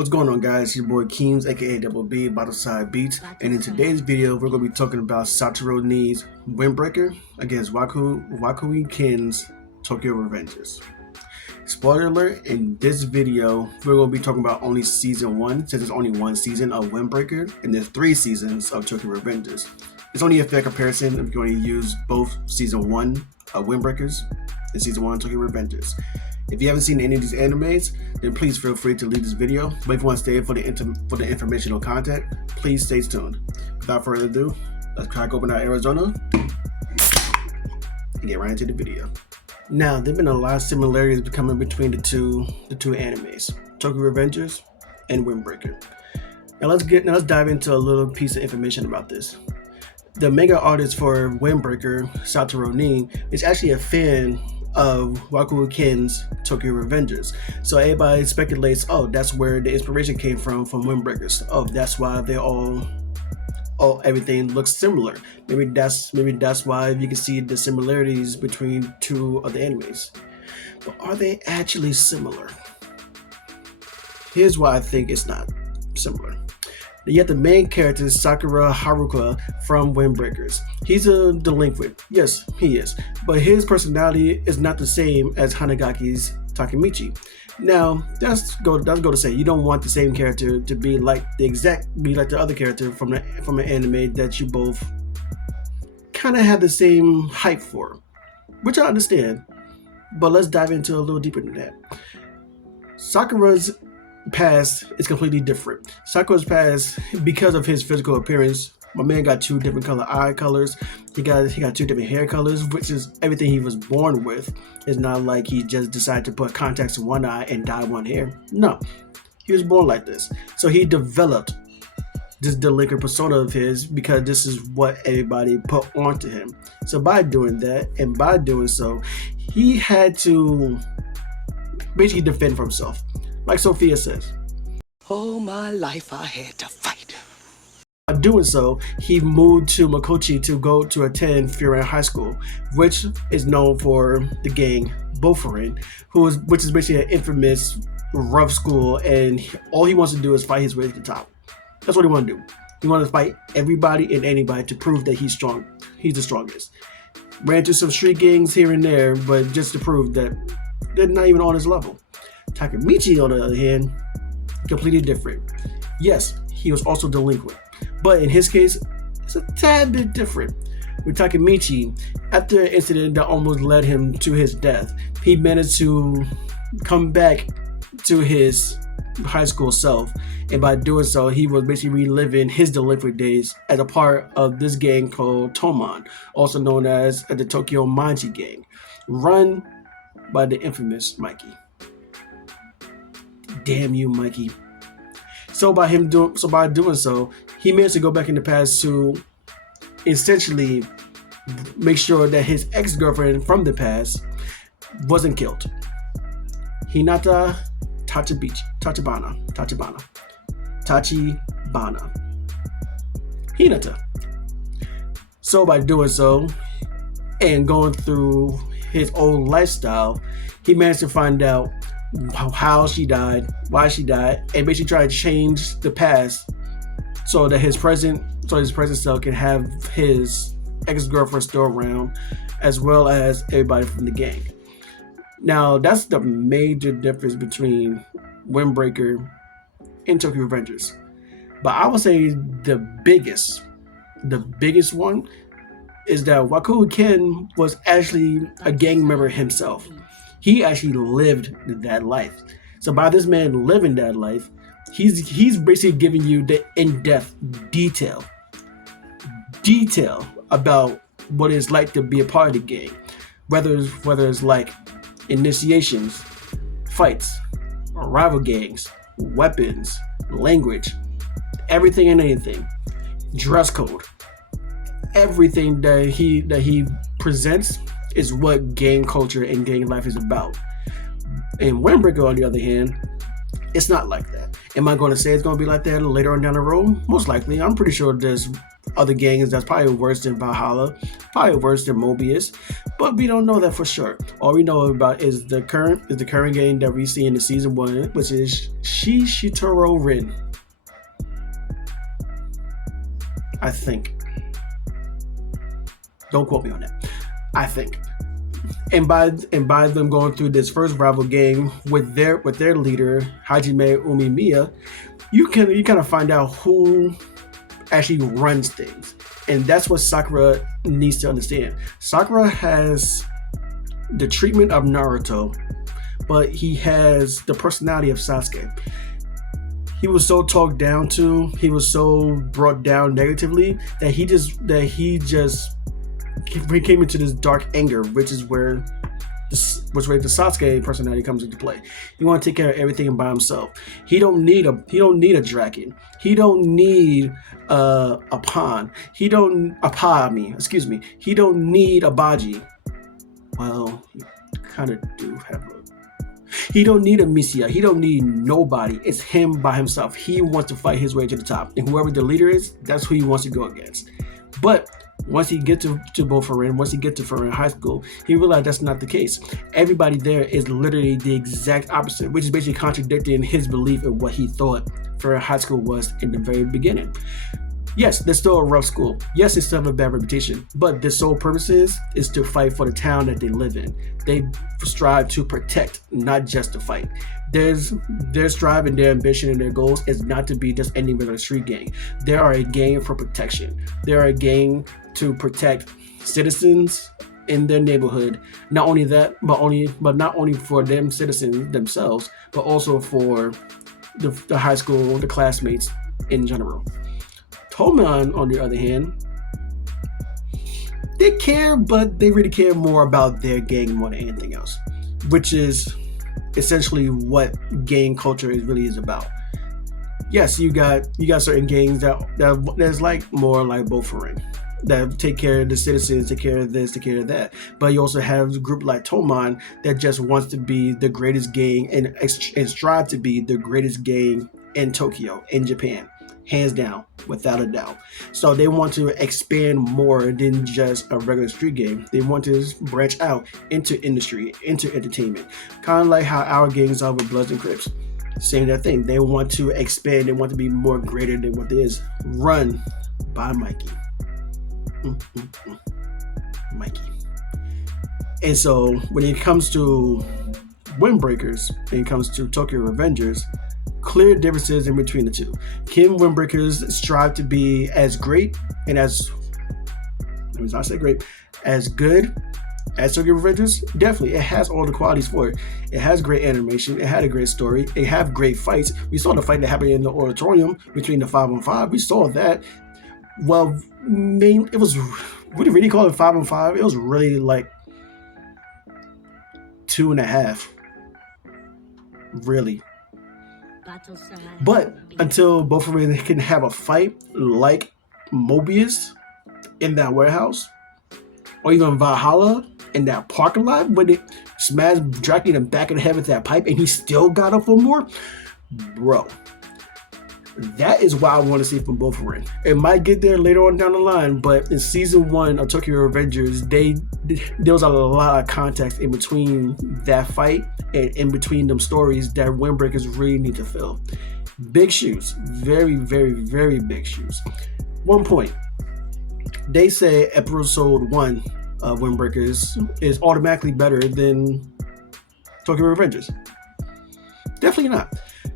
What's going on, guys? Your boy Keems, aka Double B, Battousai Beats, and in today's video, we're going to be talking about Satoru Nee's Windbreaker against Wakui Kin's Tokyo Revengers. Spoiler alert, in this video, we're going to be talking about only Season 1, since there's only one season of Windbreaker, and there's 3 seasons of Tokyo Revengers. It's only a fair comparison if you're going to use both Season 1 of Windbreakers and Season 1 of Tokyo Revengers. If you haven't seen any of these animes, then please feel free to leave this video. But if you want to stay for the informational content, please stay tuned. Without further ado, let's crack open our Arizona and get right into the video. Now, there've been a lot of similarities coming between the two animes, Tokyo Revengers and Windbreaker. Now let's dive into a little piece of information about this. The manga artist for Windbreaker, Satoru Nee, is actually a fan of Wakui Kin's Tokyo Revengers. So everybody speculates, oh, that's where the inspiration came from Windbreakers. Oh, that's why everything looks similar. Maybe that's why you can see the similarities between two of the animes. But are they actually similar? Here's why I think it's not similar. Yet the main character is Sakura Haruka from Windbreakers. He's a delinquent. Yes, he is. But his personality is not the same as Hanagaki's Takemichi. Now, that's go to say you don't want the same character to be like the other character from an anime that you both kind of have the same hype for, which I understand. But let's dive into a little deeper than that. Sakura's past is completely different. Sakura's past, because of his physical appearance, my man got 2 different color eye colors. He got 2 different hair colors, which is everything he was born with. It's not like he just decided to put contacts in one eye and dye one hair. No, he was born like this. So he developed this delinquent persona of his because this is what everybody put onto him. So by doing that, and by doing so, he had to basically defend for himself. Like Sophia says, all my life I had to fight. By doing so, he moved to Makochi to go to attend Furin High School, which is known for the gang Bofurin, which is basically an infamous rough school, and all he wants to do is fight his way to the top. That's what he wants to do. He wants to fight everybody and anybody to prove that he's strong. He's the strongest. Ran through some street gangs here and there, but just to prove that they're not even on his level. Takemichi, on the other hand, completely different. Yes, he was also delinquent, but in his case, it's a tad bit different. With Takemichi, after an incident that almost led him to his death, he managed to come back to his high school self, and by doing so, he was basically reliving his delinquent days as a part of this gang called Tomon, also known as the Tokyo Manji Gang, run by the infamous Mikey. Damn you, Mikey. So by doing so, he managed to go back in the past to essentially make sure that his ex-girlfriend from the past wasn't killed. Hinata Tachibana. Hinata. So by doing so, and going through his old lifestyle, he managed to find out how she died, why she died, and basically try to change the past so that his present self can have his ex-girlfriend still around, as well as everybody from the gang. Now, that's the major difference between Windbreaker and Tokyo Revengers. But I would say the biggest one is that Wakui Kin was actually a gang member himself. He actually lived that life. So by this man living that life, he's basically giving you the in-depth detail about what it's like to be a part of the gang, whether it's like initiations, fights, rival gangs, weapons, language, everything and anything, dress code, everything that he presents is what gang culture and gang life is about. And Windbreaker, on the other hand, It's not like that. Am I going to say it's going to be like that later on down the road? Most likely. I'm pretty sure there's other gangs that's probably worse than Valhalla, probably worse than Mobius, but we don't know that for sure. All we know about is the current game that we see in the season 1, which is Shishitaro Rin. I think. Don't quote me on that. I think. And by them going through this first rival gang with their leader Hajime Umemiya, you kind of find out who actually runs things, and that's what Sakura needs to understand. Sakura has the treatment of Naruto, but he has the personality of Sasuke. He was so talked down to, he was so brought down negatively that he came into this dark anger, which is where the Sasuke personality comes into play. He want to take care of everything by himself. He don't need a dragon. He don't need a pawn. He don't need a Baji. Well, he kind of do have a. He don't need a Misia. He don't need nobody. It's him by himself. He wants to fight his way to the top, and whoever the leader is, that's who he wants to go against. But once he gets to Bofurin, once he gets to Furin High School, he realized that's not the case. Everybody there is literally the exact opposite, which is basically contradicting his belief in what he thought Furin High School was in the very beginning. Yes, they're still a rough school. Yes, they still have a bad reputation, but their sole purpose is to fight for the town that they live in. They strive to protect, not just to fight. Their strive and their ambition and their goals is not to be just any regular street gang. They are a gang for protection. They are a gang to protect citizens in their neighborhood. Not only that, but not only for them citizens themselves, but also for the high school, the classmates in general. Toman, on the other hand, they care, but they really care more about their gang more than anything else, which is essentially what gang culture really is about. Yes, you got certain gangs that's like more like Bofurin, that take care of the citizens, take care of this, take care of that. But you also have a group like Toman that just wants to be the greatest gang and strive to be the greatest gang in Tokyo, in Japan. Hands down, without a doubt. So they want to expand more than just a regular street game. They want to branch out into industry, into entertainment. Kind of like how our gangs are with Bloods and Crips. Same that thing. They want to expand. They want to be more greater than what it is. Run by Mikey. Mikey. And so when it comes to Windbreakers, when it comes to Tokyo Revengers, clear differences in between the two. Can Windbreakers strive to be as great and as good as Tokyo Revengers? Definitely. It has all the qualities for it. It has great animation. It had a great story. It had great fights. We saw the fight that happened in the auditorium between the 5-on-5. We saw that. Well, it was, would you really call it 5-on-5? It was really like 2.5. Really. But until both of them can have a fight like Mobius in that warehouse, or even Valhalla in that parking lot when it smashed Drake in the back of the head with that pipe and he still got up for more, bro. That is what I want to see from both of them. It might get there later on down the line, but in season 1 of Tokyo Revengers, there was a lot of context in between that fight and in between them stories that Windbreakers really need to fill. Big shoes. Very, very, very big shoes. One point. They say episode 1 of Windbreakers is automatically better than Tokyo Revengers. Definitely not.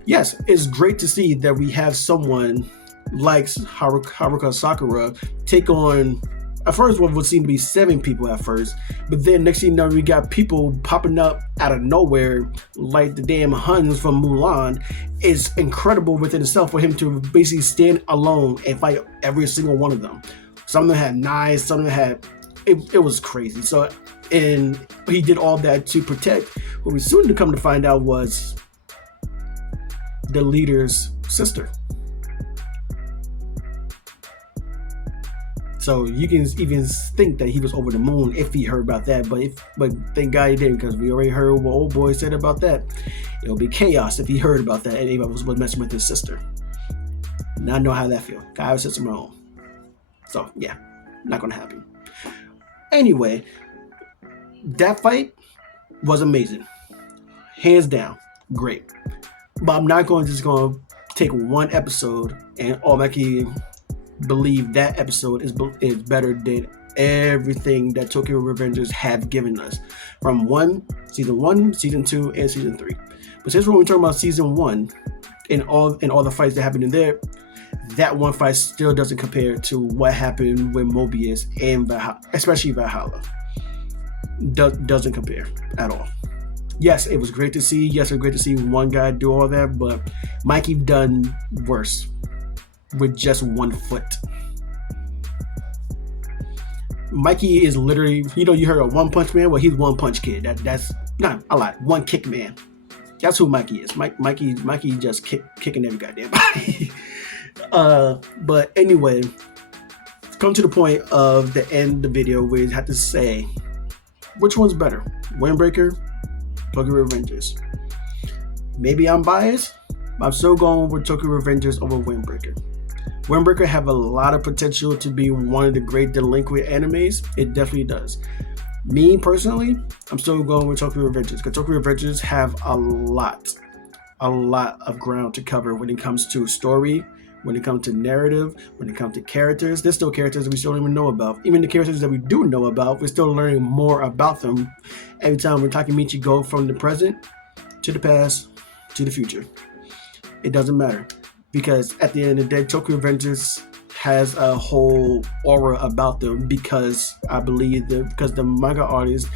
Yes, it's great to see that we have someone like Haruka Sakura take on, at first what would seem to be 7 people at first, but then next thing you know, we got people popping up out of nowhere like the damn Huns from Mulan. It's incredible within itself for him to basically stand alone and fight every single one of them. Some of them had knives, some of them had, it was crazy. So, and he did all that to protect what we soon to come to find out was the leader's sister. So you can even think that he was over the moon if he heard about that. But thank God he didn't, because we already heard what old boy said about that. It'll be chaos if he heard about that and anybody was messing with his sister. Now I know how that feels. I have a sister of my own. So yeah, not gonna happen. Anyway, that fight was amazing. Hands down, great. But I'm not going to just going to take one episode and automatically believe that episode is better than everything that Tokyo Revengers have given us from season 1, season 2, and season 3. But since we're talking about season 1 and all the fights that happened in there, that one fight still doesn't compare to what happened with Mobius and especially Valhalla. Doesn't compare at all. Yes, it was great to see. Yes, it was great to see one guy do all that, but Mikey done worse with just 1 foot. Mikey is literally, you heard of One Punch Man? Well, he's One Punch Kid. That's not a lot. One Kick Man. That's who Mikey is. Mikey just kicking every goddamn body. But anyway, come to the point of the end of the video where you have to say, which one's better? Windbreaker, Tokyo Revengers. Maybe I'm biased, but I'm still going with Tokyo Revengers over Windbreaker. Windbreaker have a lot of potential to be one of the great delinquent animes. It definitely does. Me personally, I'm still going with Tokyo Revengers because Tokyo Revengers have a lot of ground to cover when it comes to story, when it comes to narrative, when it comes to characters. There's still characters that we still don't even know about. Even the characters that we do know about, we're still learning more about them every time when Takemichi go from the present to the past to the future. It doesn't matter, because at the end of the day, Tokyo Revengers has a whole aura about them because I believe because the manga artist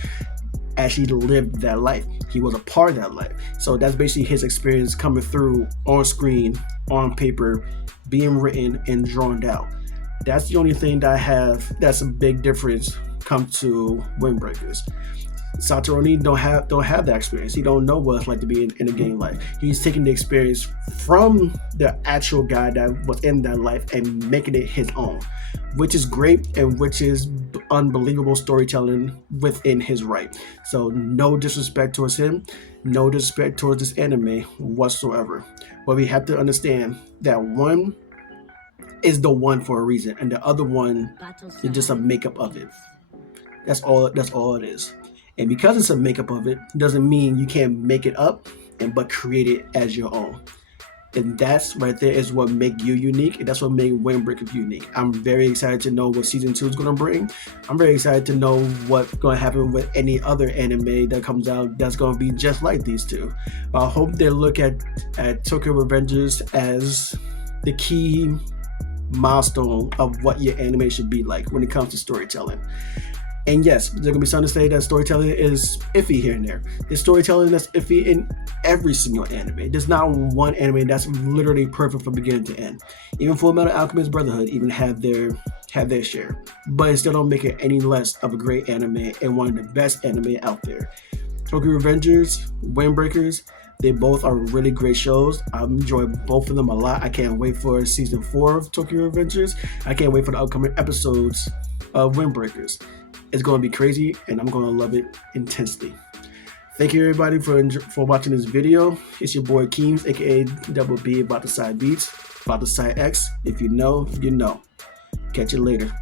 actually lived that life. He was a part of that life. So that's basically his experience coming through on screen, on paper, being written and drawn out. That's the only thing that I have that's a big difference come to Windbreakers. Satoru don't have that experience. He don't know what it's like to be in a game life. He's taking the experience from the actual guy that was in that life and making it his own, which is great and which is unbelievable storytelling within his right. So no disrespect towards him, no disrespect towards this anime whatsoever. But we have to understand that one is the one for a reason, and the other one is just a makeup of it. That's all it is. And because it's a makeup of it, doesn't mean you can't make it up but create it as your own. And that's right there is what make you unique, and that's what made Windbreaker unique. I'm very excited to know what season 2 is going to bring. I'm very excited to know what's going to happen with any other anime that comes out that's going to be just like these two. But I hope they look at Tokyo Revengers as the key milestone of what your anime should be like when it comes to storytelling. And yes, there's going to be some to say that storytelling is iffy here and there. There's storytelling that's iffy in every single anime. There's not one anime that's literally perfect from beginning to end. Even Fullmetal Alchemist Brotherhood even have their share. But it still don't make it any less of a great anime and one of the best anime out there. Tokyo Revengers, Windbreakers, they both are really great shows. I enjoy both of them a lot. I can't wait for season 4 of Tokyo Revengers. I can't wait for the upcoming episodes of Windbreakers. It's going to be crazy, and I'm going to love it intensely. Thank you, everybody, for watching this video. It's your boy Keems, aka Double B, Battousai Beats, Battousai X. If you know, you know. Catch you later.